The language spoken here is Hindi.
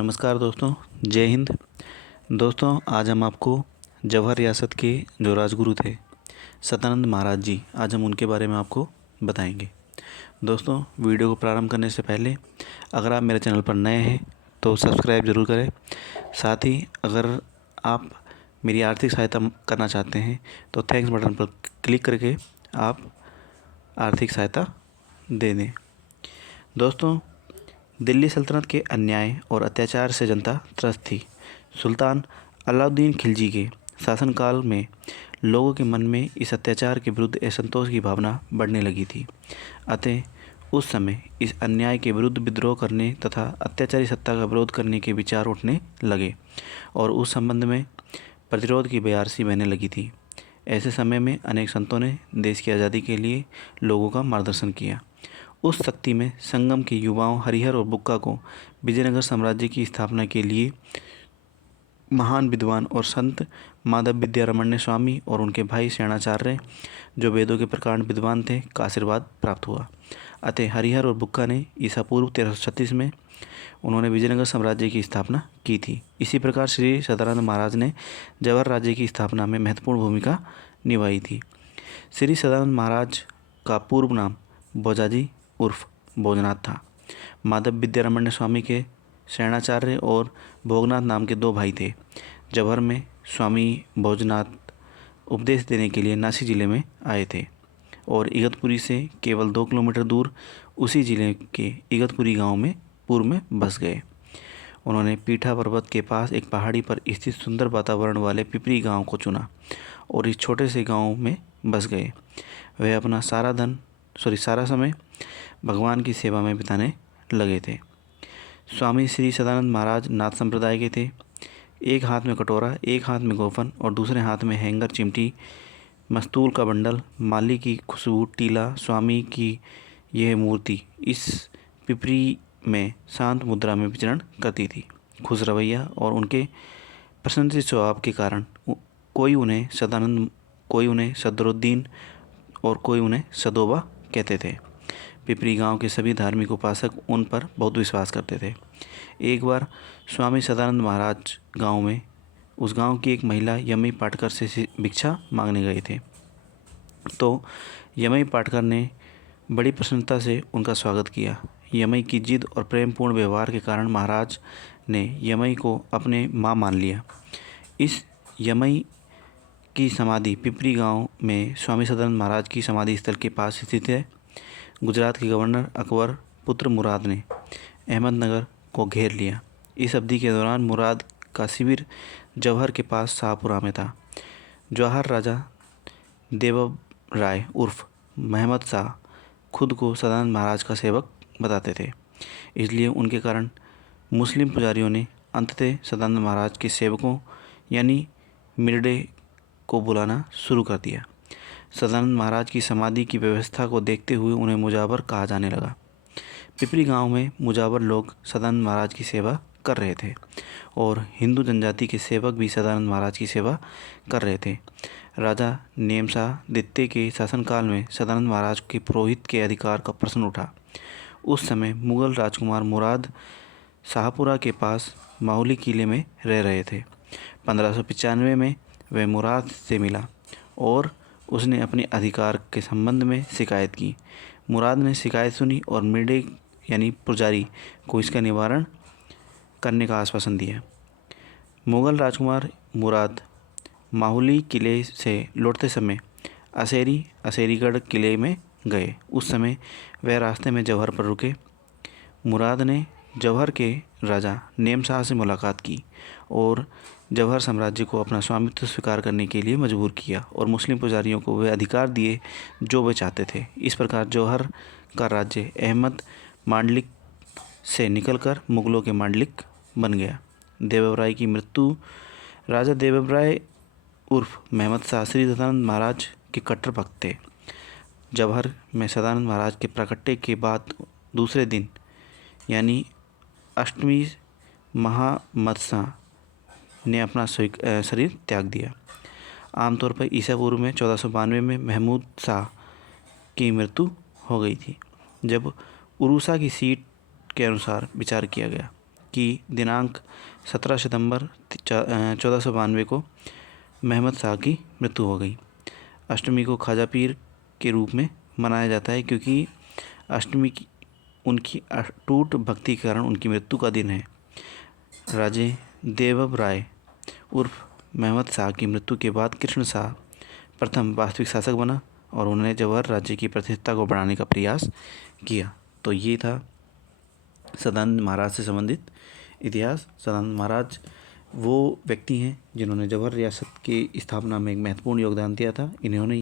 नमस्कार दोस्तों, जय हिंद। दोस्तों, आज हम आपको जवाहर रियासत के जो राजगुरु थे सदानंद महाराज जी, आज हम उनके बारे में आपको बताएंगे। दोस्तों, वीडियो को प्रारंभ करने से पहले अगर आप मेरे चैनल पर नए हैं तो सब्सक्राइब ज़रूर करें। साथ ही अगर आप मेरी आर्थिक सहायता करना चाहते हैं तो थैंक्स बटन पर क्लिक करके आप आर्थिक सहायता दे दें। दोस्तों, दिल्ली सल्तनत के अन्याय और अत्याचार से जनता त्रस्त थी। सुल्तान अलाउद्दीन खिलजी के शासनकाल में लोगों के मन में इस अत्याचार के विरुद्ध असंतोष की भावना बढ़ने लगी थी। अतः उस समय इस अन्याय के विरुद्ध विद्रोह करने तथा अत्याचारी सत्ता का विरोध करने के विचार उठने लगे और उस संबंध में प्रतिरोध की बयारसी बहने लगी थी। ऐसे समय में अनेक संतों ने देश की आज़ादी के लिए लोगों का मार्गदर्शन किया। उस शक्ति में संगम के युवाओं हरिहर और बुक्का को विजयनगर साम्राज्य की स्थापना के लिए महान विद्वान और संत माधव विद्यारमण्य स्वामी और उनके भाई सेणाचार्य, जो वेदों के प्रकांड विद्वान थे, का आशीर्वाद प्राप्त हुआ। अतः हरिहर और बुक्का ने ईसा पूर्व 1336 में उन्होंने विजयनगर साम्राज्य की स्थापना की थी। इसी प्रकार श्री सदानंद महाराज ने जवाहर राज्य की स्थापना में महत्वपूर्ण भूमिका निभाई थी। श्री सदानंद महाराज का पूर्व नाम बोजाजी उर्फ भोजनाथ था। माधव विद्यारमण्य स्वामी के शरणाचार्य और भोगनाथ नाम के दो भाई थे। जवाहर में स्वामी भोजनाथ उपदेश देने के लिए नासिक जिले में आए थे और इगतपुरी से केवल 2 किलोमीटर दूर उसी जिले के इगतपुरी गांव में पूर्व में बस गए। उन्होंने पीठा पर्वत के पास एक पहाड़ी पर स्थित सुंदर वातावरण वाले पिपरी गांव को चुना और इस छोटे से गांव में बस गए। वह अपना सारा समय भगवान की सेवा में बिताने लगे थे। स्वामी श्री सदानंद महाराज नाथ संप्रदाय के थे। एक हाथ में कटोरा, एक हाथ में गोफन और दूसरे हाथ में हैंगर, चिमटी, मस्तूल का बंडल, माली की खुशबू, टीला, स्वामी की यह मूर्ति इस पिपरी में शांत मुद्रा में विचरण करती थी। खुश रवैया और उनके प्रसन्नचित्त स्वभाव के कारण कोई उन्हें सदरुद्दीन और कोई उन्हें सदोबा कहते थे। पिपरी गांव के सभी धार्मिक उपासक उन पर बहुत विश्वास करते थे। एक बार स्वामी सदानंद महाराज उस गांव की एक महिला यमी पाटकर से भिक्षा मांगने गए थे, तो यमी पाटकर ने बड़ी प्रसन्नता से उनका स्वागत किया। यमी की जिद और प्रेमपूर्ण व्यवहार के कारण महाराज ने यमी को अपने मां मान लिया। इस यमी की समाधि पिपरी गांव में स्वामी सदानंद महाराज की समाधि स्थल के पास स्थित है। गुजरात के गवर्नर अकबर पुत्र मुराद ने अहमदनगर को घेर लिया। इस अवधि के दौरान मुराद का शिविर जवाहर के पास शाहपुरा में था। जवाहर राजा देवराय उर्फ महमद शाह खुद को सदानंद महाराज का सेवक बताते थे, इसलिए उनके कारण मुस्लिम पुजारियों ने अंततः सदानंद महाराज के सेवकों यानी मिर्डे को बुलाना शुरू कर दिया। सदानंद महाराज की समाधि की व्यवस्था को देखते हुए उन्हें मुजावर कहा जाने लगा। पिपरी गांव में मुजावर लोग सदानंद महाराज की सेवा कर रहे थे और हिंदू जनजाति के सेवक भी सदानंद महाराज की सेवा कर रहे थे। राजा नेमशाह द्वितीय के शासनकाल में सदानंद महाराज के पुरोहित के अधिकार का प्रश्न उठा। उस समय मुगल राजकुमार मुराद शाहपुरा के पास माहुली किले में रह रहे थे। 1595 में वह मुराद से मिला और उसने अपने अधिकार के संबंध में शिकायत की। मुराद ने शिकायत सुनी और मिर्डे यानी पुजारी को इसका निवारण करने का आश्वासन दिया। मुगल राजकुमार मुराद माहुली किले से लौटते समय असेरीगढ़ किले में गए। उस समय वह रास्ते में जवाहर पर रुके। मुराद ने जवाहर के राजा नेमशाह से मुलाकात की और जवाहर साम्राज्य को अपना स्वामित्व स्वीकार करने के लिए मजबूर किया और मुस्लिम पुजारियों को वे अधिकार दिए जो वे चाहते थे। इस प्रकार जवाहर का राज्य अहमद मांडलिक से निकलकर मुगलों के मांडलिक बन गया। देवराय की मृत्यु। राजा देवराय उर्फ महमद शाह श्री सदानंद महाराज के कट्टर भक्त थे। जवाहर में सदानंद महाराज के प्राकट्य के बाद दूसरे दिन यानी अष्टमी महामदशाह ने अपना शरीर त्याग दिया। आमतौर पर ईसा पूर्व में 1492 में महमूद शाह की मृत्यु हो गई थी, जब उरूसा की सीट के अनुसार विचार किया गया। कि दिनांक 17 सितंबर 1492 को महमद शाह की मृत्यु हो गई। अष्टमी को ख्वाजा पीर के रूप में मनाया जाता है क्योंकि अष्टमी की उनकी अटूट भक्ति के कारण उनकी मृत्यु का दिन है। राजे देवब राय उर्फ महमद शाह की मृत्यु के बाद कृष्ण शाह प्रथम वास्तविक शासक बना और उन्होंने जवाहर राज्य की प्रतिष्ठा को बढ़ाने का प्रयास किया। तो ये था सदानंद महाराज से संबंधित इतिहास। सदानंद महाराज वो व्यक्ति हैं जिन्होंने जवाहर रियासत की स्थापना में एक महत्वपूर्ण योगदान दिया था। इन्होंने